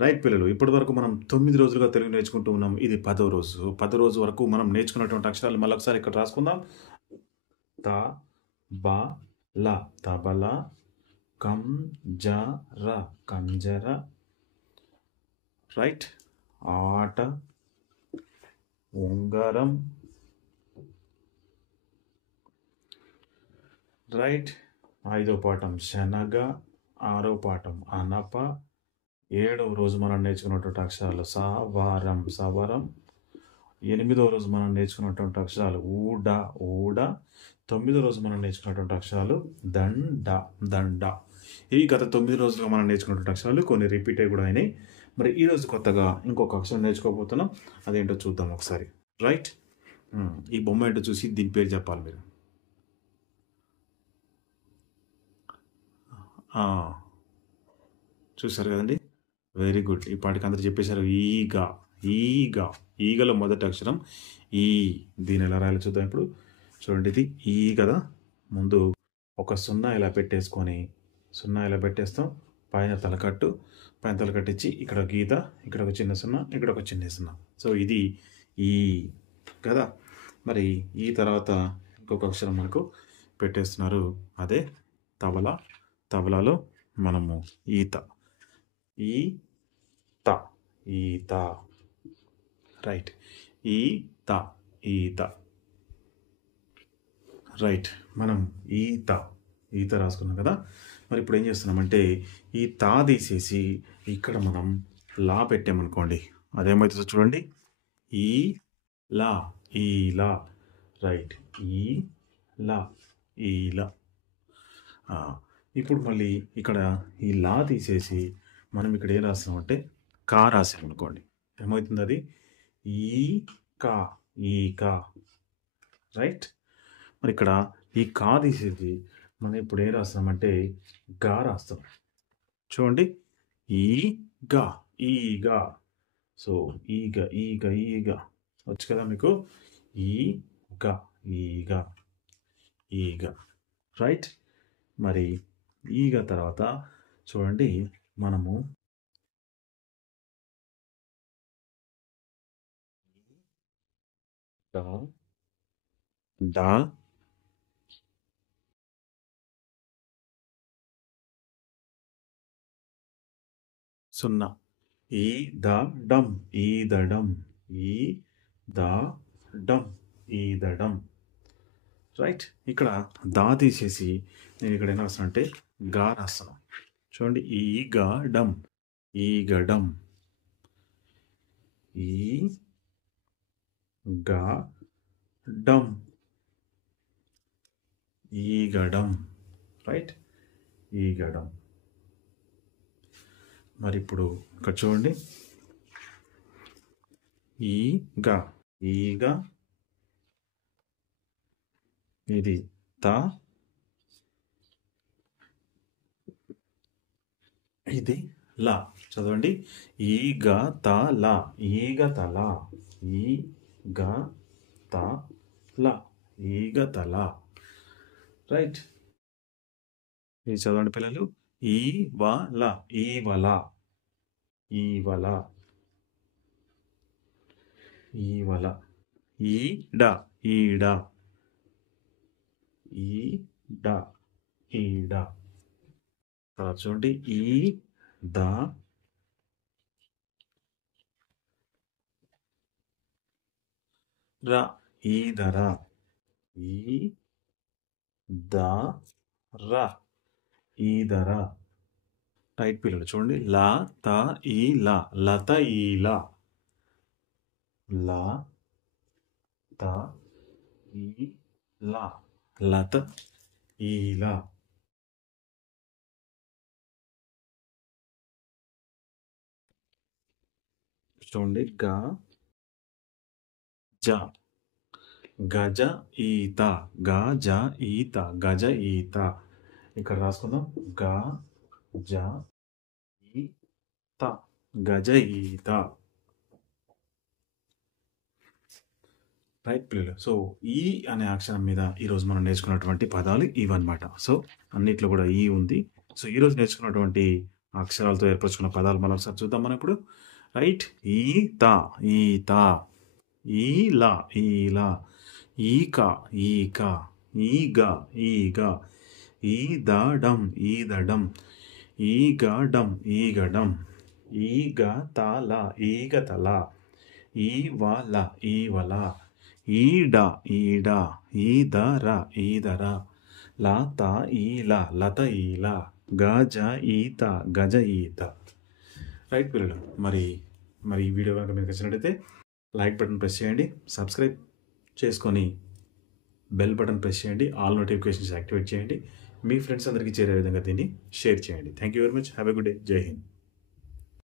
Right పిల్లలు, ఇప్పటి వరకు మనం 9 రోజులుగా తెలుగు నేర్చుకుంటూ ఉన్నాం. ఇది 10వ రోజు. 10 రోజు వరకు మనం నేర్చుకున్నటువంటి అక్షరాలు మళ్ళొకసారి ఇక్కడ రాసుకుందాం. త, బ, ల తబల, కం, జ, ర కంజర, రైట్, ఆట, ఉంగరం, రైట్, 5వ పాఠం శనగ, 6వ పాఠం అనప, 7వ రోజు మనం నేర్చుకున్నటువంటి అక్షరాలు సవారం సవరం, 8వ రోజు మనం నేర్చుకున్నటువంటి అక్షరాలు ఊడ ఊడ, 9వ రోజు మనం నేర్చుకున్నటువంటి అక్షరాలు దండ దండ. ఇవి గత 9 రోజులుగా మనం నేర్చుకున్నటువంటి అక్షరాలు, కొన్ని రిపీట్ అయి కూడా అయినాయి. మరి ఈ రోజు కొత్తగా ఇంకొక అక్షరం నేర్చుకోబోతున్నాం. అదేంటో చూద్దాం ఒకసారి. రైట్, ఈ బొమ్మ ఏంటో చూసి దీని పేరు చెప్పాలి మీరు. చూసారు కదండి, వెరీ గుడ్. ఈ పాటికి అందరూ చెప్పేశారు. ఈగా ఈగా, ఈగలో మొదటి అక్షరం ఈ. దీని ఎలా రాయాలో చూద్దాం ఇప్పుడు. చూడండి, ఇది ఈ కదా. ముందు ఒక సున్నా ఇలా పెట్టేసుకొని, సున్నా ఇలా పెట్టేస్తాం. పైన తలకట్టు ఇచ్చి ఇక్కడ గీత, ఇక్కడ ఒక చిన్న సున్నా, ఇక్కడ ఒక చిన్న సున్నా. సో ఇది ఈ కదా. మరి ఈ తర్వాత ఇంకొక అక్షరం మనకు పెట్టేస్తున్నారు, అదే తబలా. తబలాలో మనము ఈత, ఈత ఈత, రైట్, ఈత ఈత, రైట్. మనం ఈత ఈత రాసుకున్నాం కదా. మరి ఇప్పుడు ఏం చేస్తున్నామంటే ఈ తా తీసేసి ఇక్కడ మనం లా పెట్టామనుకోండి, అదేమవుతుందో చూడండి. ఈ లా, ఈ లా, రైట్, ఈ లా, ఈ లా. ఇప్పుడు మళ్ళీ ఇక్కడ ఈ లా తీసేసి మనం ఇక్కడ ఏం రాస్తామంటే కా రాసామనుకోండి, ఏమవుతుంది అది ఈ కా, ఈ కా, రైట్. మరి ఇక్కడ ఈ కా తీసేసి మనం ఇప్పుడు ఏం రాస్తామంటే గా రాస్తాం. చూడండి, ఈ గా, ఈగా. సో ఈగ ఈగ ఈగ వచ్చు కదా మీకు. ఈ గా, ఈగ ఈగ, రైట్. మరి ఈగ తర్వాత చూడండి మనము డా, సున్నా, ఈ ద డం, ఈ దడం, ఈ ద డం, ఈ దడం, రైట్. ఇక్కడ దా తీసేసి నేను ఇక్కడ ఏం రాస్తాను అంటే గా రాస్తాను. చూడండి, ఈ గడం, ఈ గడం, ఈ గడం, ఈ గడం, రైట్, ఈ గడం. మరి ఇప్పుడు ఇక్కడ చూడండి, ఈగ, ఈగ, ఇది త, ఇది లా. చదవండి, ఈగ త లా, ఈగ తల, ఈగ త ల, ఈగ తల, రైట్. ఇది చదవండి పిల్లలు, ఈ వల, ఈవల, ఈవల, ఈవల, ఈడ, ఈడ, ఈడ, ఈడ. తర్వాత చూడండి, ఈ ద ర, ఈదర, ఈ ద ర, ఈదర, రైట్ పిల్లలు. చూడండి, లా త ఈ లా, లత ఈల, లా త ఈ లా, లత ఈల. చూడండి, గ జ, గజ ఈత, గజ ఈత, గజ ఈత. ఇక్కడ రాసుకుందాం, గ జ ఈత, గజ ఈత, రైట్ పిల్లలు. సో ఈ అనే అక్షరం మీద ఈరోజు మనం నేర్చుకున్నటువంటి పదాలు ఇవన్నమాట. సో అన్నిట్లో కూడా ఈ ఉంది. సో ఈరోజు నేర్చుకున్నటువంటి అక్షరాలతో ఏర్పరచుకున్న పదాలు మనం ఒకసారి చూద్దాం మనం ఇప్పుడు. రైట్, ఈత ఈత, ఈలా ఈలా, ఈక ఈక, ఈగ ఈగ, ఈదడం ఈదడం, ఈగడం ఈగడం, ఈగతల ఈగతల, ఈవల ఈవల, ఈడ ఈడ, ఈదర ఈదర, లత ఈల లత ఈల, గజ ఈత గజ ఈత. రైట్ పిల్లలు, మరి ఈ వీడియో కనుక మీకు నచ్చినట్లయితే లైక్ బటన్ ప్రెస్ చేయండి, సబ్స్క్రైబ్ చేసుకొని బెల్ బటన్ ప్రెస్ చేయండి, ఆల్ నోటిఫికేషన్స్ యాక్టివేట్ చేయండి, మీ ఫ్రెండ్స్ అందరికీ చేరే విధంగా దీన్ని షేర్ చేయండి. Thank you very much. Have a good day. జై హింద్.